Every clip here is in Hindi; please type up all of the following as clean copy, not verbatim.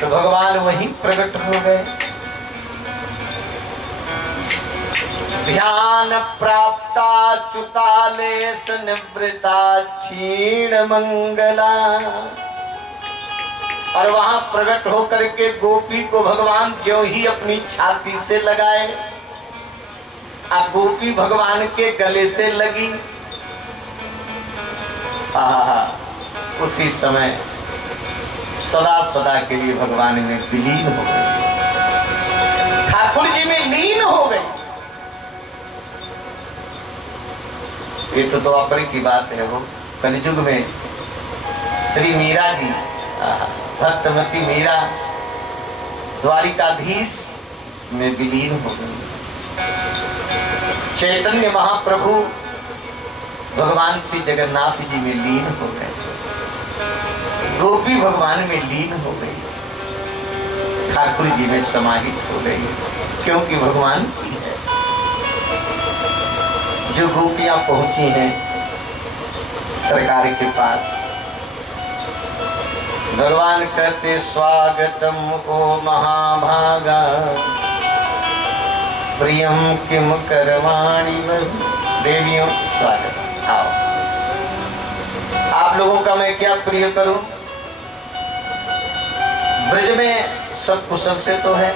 तो भगवान वहीं प्रकट हो गए। ध्यान प्राप्ता च्युतालेश निवृता क्षीण मंगला। और वहां प्रकट होकर के गोपी को भगवान ज्यों ही अपनी छाती से लगाए, अब गोपी भगवान के गले से लगी। उसी समय सदा सदा के लिए भगवान में विलीन हो गई, ठाकुर जी में लीन हो गई। ये तो द्वापर की बात है। वो कलयुग में श्री मीरा जी, भक्तवती मीरा द्वारिकाधीश में विलीन हो गई। चैतन्य महाप्रभु भगवान श्री जगन्नाथ जी में लीन हो गए। गोपी भगवान में लीन हो गई, ठाकुर जी में समाहित हो गई, क्योंकि भगवान की है। जो गोपियां पहुंची हैं सरकार के पास, भगवान कहते स्वागतम ओ महाभागा प्रियम किम करवाणी। देवियों स्वागत, आओ। आप लोगों का मैं क्या प्रिय करूं? ब्रज में सब कुशल से तो है।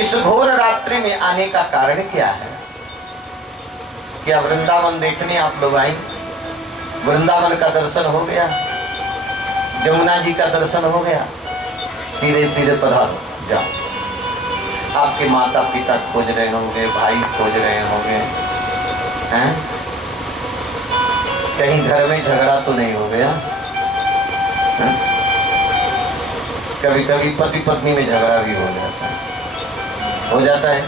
इस घोर रात्रि में आने का कारण क्या है? क्या वृंदावन देखने आप लोग आई? वृंदावन का दर्शन हो गया, जमुना जी का दर्शन हो गया, सीधे सीधे पधारो, जाओ। आपके माता पिता खोज रहे होंगे, भाई खोज रहे होंगे, हैं? कहीं घर में झगड़ा तो नहीं हो गया? हैं? कभी कभी पति पत्नी में झगड़ा भी हो जाता है।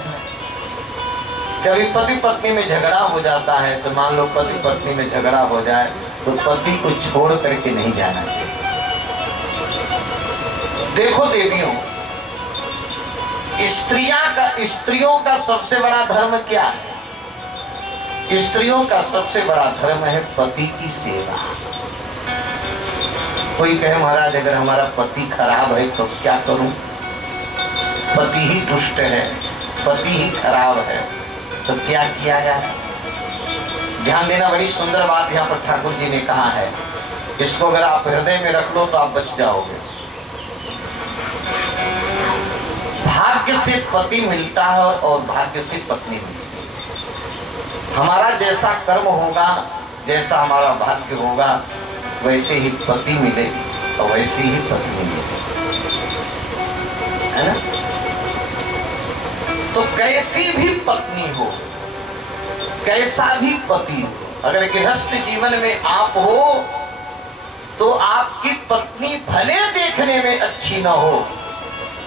कभी पति पत्नी में झगड़ा हो जाता है तो मान लो पति पत्नी में झगड़ा हो जाए तो पति को छोड़ करके नहीं जाना चाहिए। देखो देवियों, स्त्रियों का सबसे बड़ा धर्म क्या है? स्त्रियों का सबसे बड़ा धर्म है पति की सेवा। कोई कहे महाराज अगर हमारा पति खराब है तो क्या करूं? पति ही दुष्ट है, पति ही खराब है, तो क्या किया जाए? ध्यान देना, बड़ी सुंदर बात यहाँ पर ठाकुर जी ने कहा है। इसको अगर आप हृदय में रख लो तो आप बच जाओगे। भाग्य से पति मिलता है और भाग्य से पत्नी मिलती है। हमारा जैसा कर्म होगा, जैसा हमारा भाग्य होगा, वैसे ही पति मिले और वैसे ही पत्नी मिले, है ना? तो कैसी भी पत्नी हो, कैसा भी पति हो, अगर गृहस्थ जीवन में आप हो तो आपकी पत्नी भले देखने में अच्छी न हो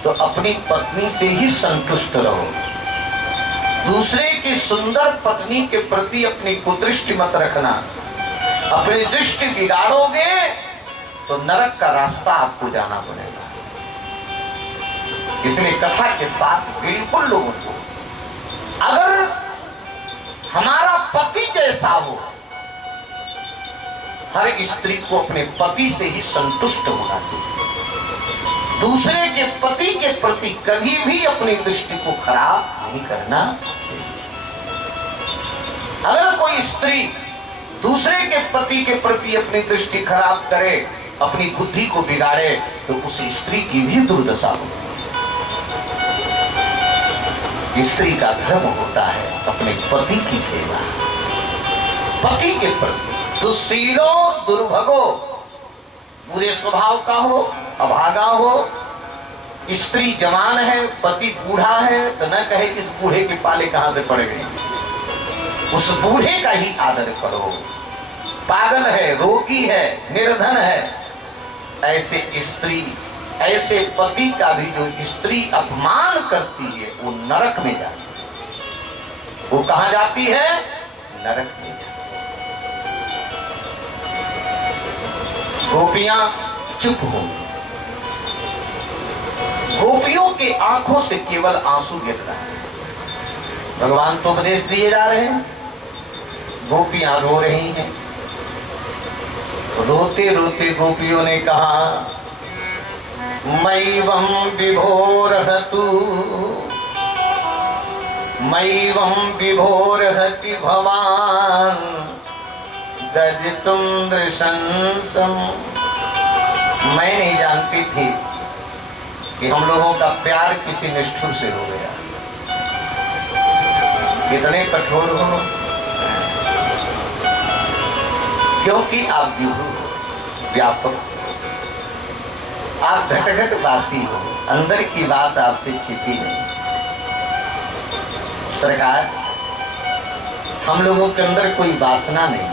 तो अपनी पत्नी से ही संतुष्ट रहो। दूसरे की सुंदर पत्नी के प्रति अपनी कुदृष्टि मत रखना। अपनी दृष्टि बिगाड़ोगे तो नरक का रास्ता आपको जाना पड़ेगा। इसलिए कथा के साथ बिल्कुल लोगों को, अगर हमारा पति जैसा हो, हर स्त्री को अपने पति से ही संतुष्ट होना चाहिए। दूसरे के पति के प्रति कभी भी अपनी दृष्टि को खराब नहीं करना चाहिए। अगर कोई स्त्री दूसरे के पति के प्रति अपनी दृष्टि खराब करे, अपनी बुद्धि को बिगाड़े, तो उस स्त्री की भी दुर्दशा होगी। स्त्री का धर्म होता है अपने पति की सेवा, पति के प्रति। दुशीलो दुर्भगो, बुरे स्वभाव का हो, अभागा हो, स्त्री जवान है, पति बूढ़ा है, तो न कहे कि इस बूढ़े के पाले कहां से पड़ गई। उस बूढ़े का ही आदर करो। पागल है, रोगी है, निर्धन है, ऐसे स्त्री, ऐसे पति का भी जो स्त्री अपमान करती है वो नरक में जाती है। वो कहां जाती है? नरक में जाती है। गोपियां चुप हो, गोपियों के आंखों से केवल आंसू गिर रहा है। भगवान तो उपदेश दिए जा रहे हैं, गोपियां रो रही हैं। रोते रोते गोपियों ने कहा मैवं विभोरहतु मैवं विभोरहति भवान् गजितुं दृशंसम्। मैं नहीं जानती थी कि हम लोगों का प्यार किसी निष्ठुर से हो गया। कितने कठोर हो, क्योंकि आप विभु व्यापक, आप घट घट वासी हो, अंदर की बात आपसे छिपी नहीं। सरकार, हम लोगों के अंदर कोई वासना नहीं,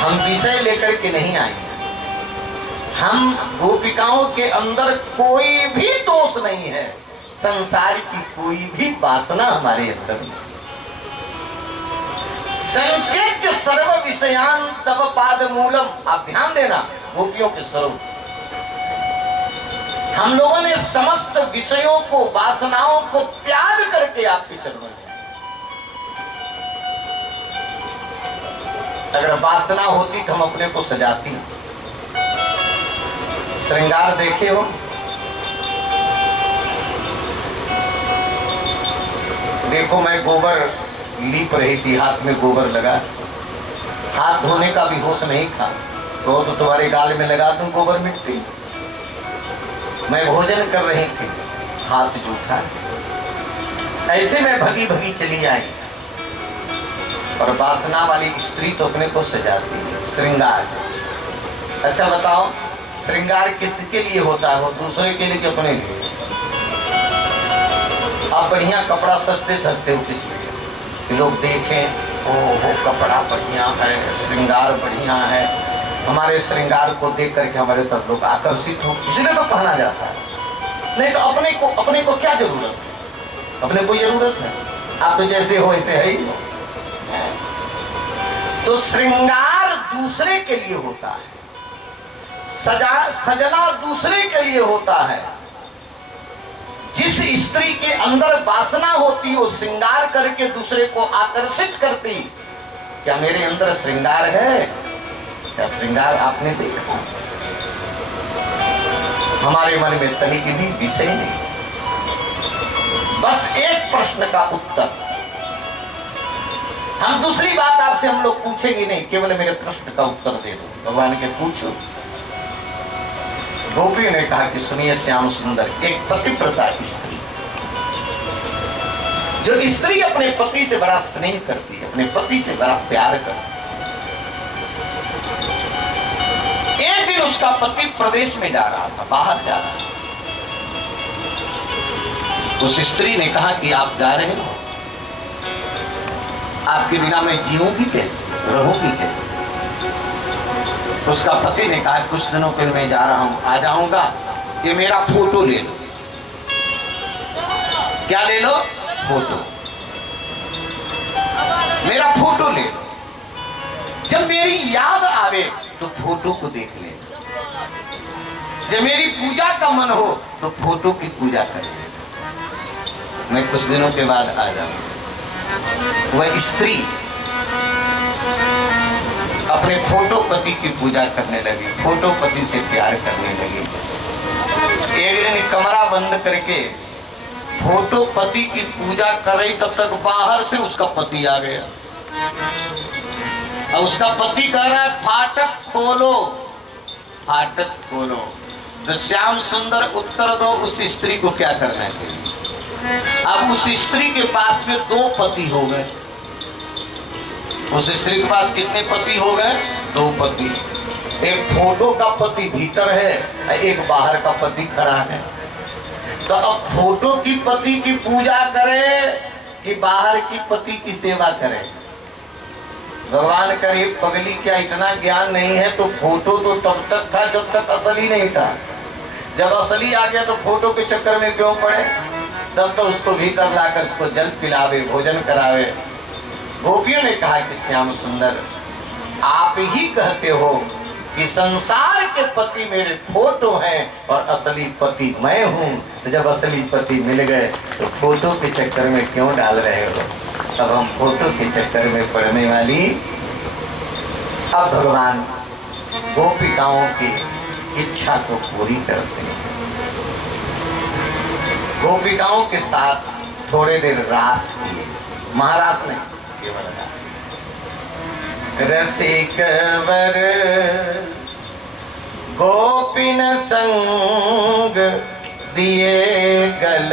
हम विषय लेकर के नहीं आए। हम गोपिकाओं के अंदर कोई भी दोष नहीं है, संसार की कोई भी वासना हमारे अंदर नहीं। संकेत सर्व विषयान तव पाद मूलम। आप ध्यान देना, गोपियों के स्वरूप हम लोगों ने समस्त विषयों को, वासनाओं को त्याग करके आपके चरणों में। अगर वासना होती तो हम अपने को सजाती। श्रृंगार देखे हो, देखो मैं गोबर लीप रही थी, हाथ में गोबर लगा, हाथ धोने का भी होश नहीं था, तो तुम्हारे गाल में लगा दूं गोबर मिट्टी। मैं भोजन कर रही थी, हाथ जूठा, ऐसे में भगी भगी चली आई। और वासना वाली स्त्री तो अपने को सजाती है। श्रृंगार, अच्छा बताओ, श्रृंगार किसके लिए होता है? वो दूसरे के लिए कि अपने लिए? आप बढ़िया कपड़ा सस्ते धरते हो किस लिए? लोग देखें, ओह कपड़ा बढ़िया है, श्रृंगार बढ़िया है, हमारे श्रृंगार को देख करके हमारे तरफ लोग आकर्षित हो, इसलिए तो पहना जाता है। नहीं तो अपने को क्या जरूरत है? अपने को जरूरत है, आप तो जैसे हो ऐसे है ही हो। तो श्रृंगार दूसरे के लिए होता है, सजना दूसरे के लिए होता है। जिस स्त्री के अंदर वासना होती है वो श्रृंगार करके दूसरे को आकर्षित करती। क्या मेरे अंदर श्रृंगार है? क्या श्रृंगार आपने देखा? हमारे मन में तनिक भी विषय नहीं। बस एक प्रश्न का उत्तर, हम दूसरी बात आपसे हम लोग पूछेंगे नहीं, केवल मेरे प्रश्न का उत्तर दे दो। भगवान के पूछो। गोपी ने कहा कि सुनिए श्याम सुंदर, एक पतिव्रता स्त्री, जो स्त्री अपने पति से बड़ा स्नेह करती है, अपने पति से बड़ा प्यार करती है। एक दिन उसका पति प्रदेश में जा रहा था, बाहर जा रहा था। उस स्त्री ने कहा कि आप जा रहे हो, आपके बिना मैं जीऊंगी कैसे, रहूंगी कैसे? उसका पति ने कहा कुछ दिनों के लिए मैं जा रहा हूं, आ जाऊंगा, ये मेरा फोटो ले लो। क्या ले लो? फोटो, मेरा फोटो ले लो। जब मेरी याद आवे तो फोटो को देख ले, जब मेरी पूजा का मन हो तो फोटो की पूजा करें, मैं कुछ दिनों के बाद आ जाऊंगा। वह स्त्री अपने फोटो पति की पूजा करने लगी, फोटो पति से प्यार करने लगी। एक दिन कमरा बंद करके फोटो पति की पूजा कर रही, तब तक बाहर से उसका पति आ गया। और उसका पति कह रहा है फाटक खोलो, फाटक खोलो। तो श्याम सुंदर उत्तर दो, उस स्त्री को क्या करना चाहिए? अब उस स्त्री के पास में दो पति हो गए। उस स्त्री के पास कितने पति हो गए? दो पति। एक फोटो का पति भीतर है, एक बाहर का पति खड़ा है। तो अब फोटो की पति की पूजा करे कि बाहर की पति की सेवा करे? भगवान करे पगली, क्या इतना ज्ञान नहीं है? तो फोटो तो तब तक था जब तक असली नहीं था। जब असली आ गया तो फोटो के चक्कर में क्यों पड़े? तब तो उसको भीतर लाकर उसको जल पिलावे, भोजन करावे। गोपियों ने कहा कि श्याम सुंदर, आप ही कहते हो कि संसार के पति मेरे फोटो हैं और असली पति मैं हूँ। तो जब असली पति मिल गए तो फोटो के चक्कर में क्यों डाल रहे हो? अब हम फोटो के चक्कर में पड़ने वाली। अब भगवान गोपिकाओं की इच्छा को पूरी करते हैं। गोपिकाओं के साथ थोड़े देर रास किए, महाराज ने केवल रसिक वर गोपिन संग दिए गल